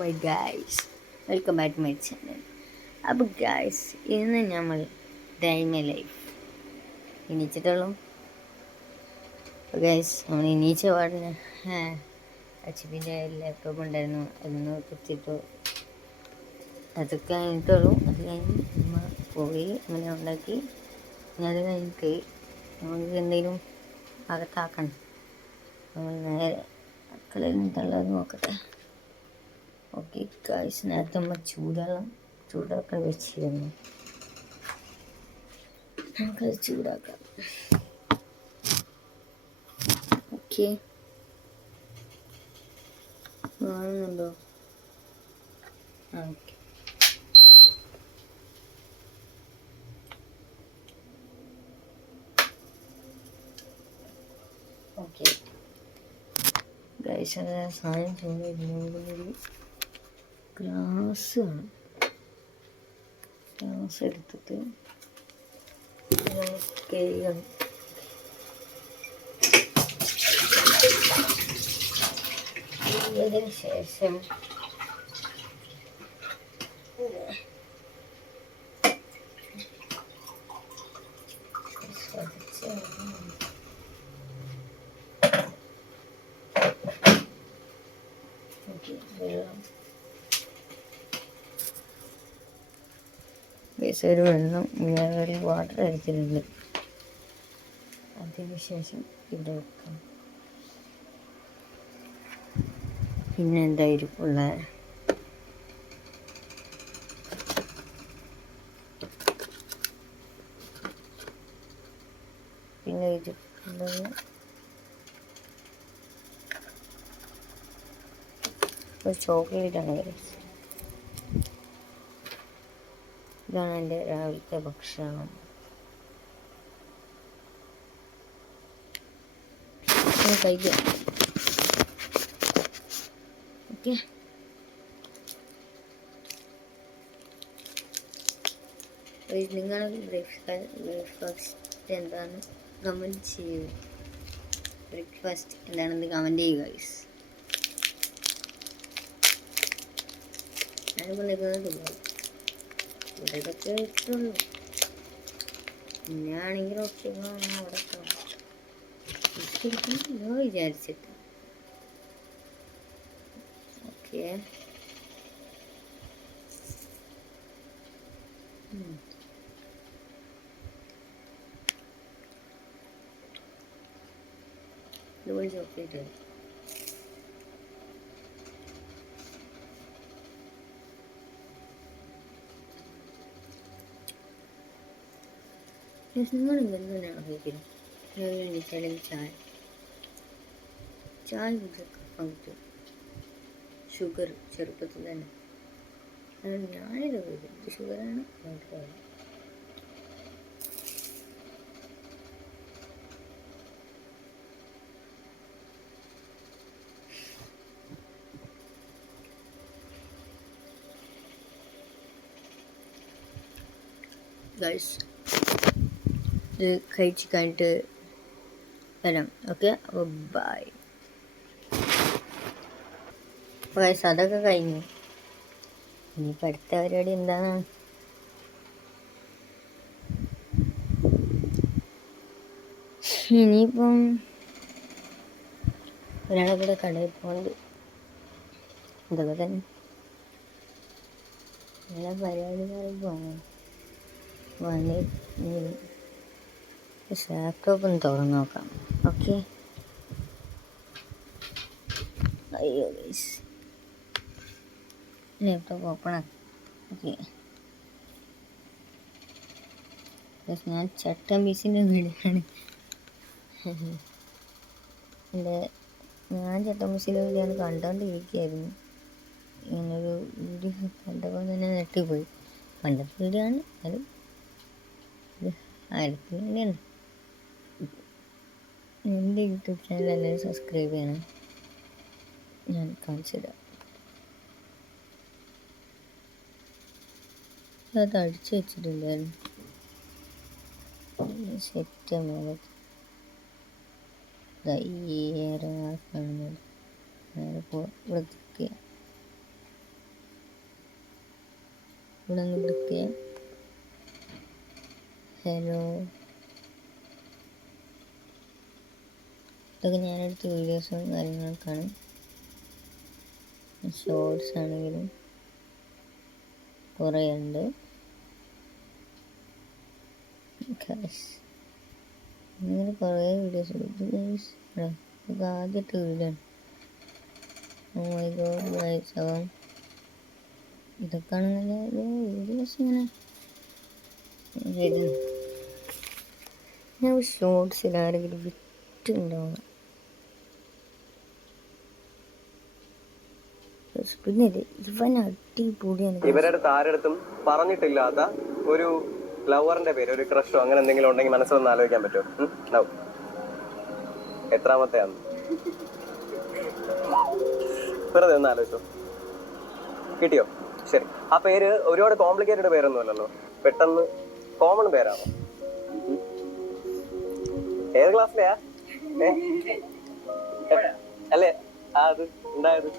My guys, welcome back to my channel. അപ്പോൾ guys, ഇന്ന് നമ്മൾ ഡേ മൈ ലൈഫ് എണീച്ചിട്ടുള്ളൂ. അപ്പോൾ ഗായ്സ്, നമ്മൾ എണീച്ച പാടിന് അച്ഛൻ്റെ ലാപ്ടോപ്പ് ഉണ്ടായിരുന്നു, അതൊന്ന് കുത്തിയിട്ടു. അതൊക്കെ കഴിഞ്ഞിട്ടുള്ളൂ. അത് കഴിഞ്ഞ് അമ്മ പോയി അങ്ങനെ ഉണ്ടാക്കി. അത് കഴിഞ്ഞിട്ട് നമുക്ക് എന്തെങ്കിലും അകത്താക്കണം. നമ്മൾ നേരെ അടുക്കളയിൽ നിന്നുള്ളത് നോക്കട്ടെ. ഓക്കെ ഗായ്സ്, നേരത്തെ നമ്മൾ ചൂടാക്കാൻ വെച്ചിരുന്നു. നമുക്കത് ചൂടാക്കാം. ഓക്കെ, കാണുന്നുണ്ടോ? ഓക്കെ, ഓക്കെ ഗായ്സ്, അത് സാധനം ചൂടായിരുന്നു. ഗ്ലാസ് എടുത്തിട്ട് കഴുകണം. അതിന് ശേഷം വെള്ളം ഒരു വെള്ളം ഒരു വാട്ടർ എടുത്തിട്ടുണ്ട്. അതിന് ശേഷം ഇവിടെ വെക്കാം. പിന്നെ എന്തായാലും ഉള്ള പിന്നെ ഇത് ഒരു ചോക്ലേറ്റാണ്. ഇതാണ് എൻ്റെ രാവിലത്തെ ഭക്ഷണം. കഴിക്കാം. ഓക്കെ, നിങ്ങൾ ബ്രേക്ക്ഫാസ്റ്റ് എന്താണ് കമൻറ്റ് ചെയ്യൂ. ബ്രേക്ക്ഫാസ്റ്റ് എന്താണെന്ന് കമൻറ്റ് ചെയ്യുക ഗൈസ്. ഞാനിപ്പോൾ നിൽക്കുന്നില്ല, ഇവിടെ ഇതൊക്കെ ഇട്ടുള്ളൂ. പിന്നെ ആണെങ്കിൽ ഓക്കെ അവിടെ വിചാരിച്ചിട്ട്. ഓക്കെ, ഇതുപോലെ ചോക്ലേറ്റ് നിങ്ങൾ എന്തെന്നാണ് കഴിക്കുന്നത്? എണീച്ചാലും ചായ കുടിക്കാൻ കിട്ടും. ഷുഗർ ചെറുപ്പത്തിൽ തന്നെ. അതുകൊണ്ട് ഞാനിത് കഴിക്കും. ഇത് ഷുഗറാണ് മാത്രമല്ല. ഗൈസ്, ഇത് കഴിച്ച് കഴിഞ്ഞിട്ട് വരാം. ഓക്കെ, അപ്പോൾ ബൈ. അപ്പോൾ ഗൈസ്, അതൊക്കെ കഴിഞ്ഞു. ഇനിയിപ്പോൾ അടുത്ത പരിപാടി എന്താണ്? ഇനിയിപ്പം ഒരാളെ കൂടെ കടയിൽ പോകുന്നുണ്ട്. ഇതൊക്കെ തന്നെ എല്ലാ പരിപാടികളും പോകണം. ലാപ്ടോപ്പ് ഒന്ന് തുറന്ന് നോക്കാം. ഓക്കെ, അയ്യോ ഗൈസ്, ലാപ്ടോപ്പ് ഓപ്പണാക്കി. ഓക്കെ, ഞാൻ ചട്ടം പീസിൻ്റെ വീഡിയോയാണ്. ഞാൻ ചട്ടം പീസിൻ്റെ വീഡിയോയാണ് കണ്ടുകൊണ്ടിരിക്കുകയായിരുന്നു. ഇങ്ങനൊരു വീഡിയോ കണ്ടപ്പോൾ തന്നെ നെട്ടിപ്പോയി. പണ്ടത്തെ വീഡിയോ ആണ്, അത് 1000 വേണ്ടിയാണ്. എൻ്റെ യൂട്യൂബ് ചാനൽ എല്ലാവരും സബ്സ്ക്രൈബ് ചെയ്യണം. ഞാൻ കാണിച്ചു തരാം. അത് അടിച്ചു വെച്ചിട്ടുണ്ടായിരുന്നു. സെറ്റ് മേലെ കാണുന്നത് നേരെ ഇവിടെ ക്ലിക്ക് ചെയ്യാം. ഇവിടെ ഒന്ന് ക്ലിക്ക് ചെയ്യാം. ഹലോ, ഇതൊക്കെ ഞാനെടുത്ത വീഡിയോസും കാര്യങ്ങളൊക്കെയാണ്. ഷോർട്സ് ആണെങ്കിലും കുറേ ഉണ്ട്. ഇങ്ങനെ കുറേ വീഡിയോസ് ഇത് ആദ്യത്തെ വീഡിയോ ആണ്. ഓ മൈ ഗോഡ് ഗൈസ്, അപ്പം ഇതൊക്കെയാണെന്നില്ല വീഡിയോസ് ഇങ്ങനെ വരുന്നു. ഞാൻ ഷോർട്സിൽ ആരെങ്കിലും വിറ്റുണ്ടാവണം. പിന്നെ ഇവൻ അടിപൊളിയാണ്. ഇവരുടെ അടുത്ത് ആരടുത്തും പറഞ്ഞിട്ടില്ലാത്ത ഒരു ലവറിന്റെ പേര്, ഒരു ക്രഷോ അങ്ങനെ എന്തെങ്കിലും ഉണ്ടെങ്കിൽ മനസ്സിലൊന്ന് ആലോചിക്കാൻ പറ്റുമോ? ലവ് എത്രാമത്തെയാണ്? വെറുതെ ഒന്ന് ആലോചിച്ചോ. കിട്ടിയോ? ശരി. ആ പേര് ഒരുപാട് കോംപ്ലിക്കേറ്റഡ് പേരൊന്നും അല്ലല്ലോ, പെട്ടെന്ന് കോമൺ പേരാണോ? ഏത് ക്ലാസ്സിലെയാ? അല്ലേ അത് ഉണ്ടായത്?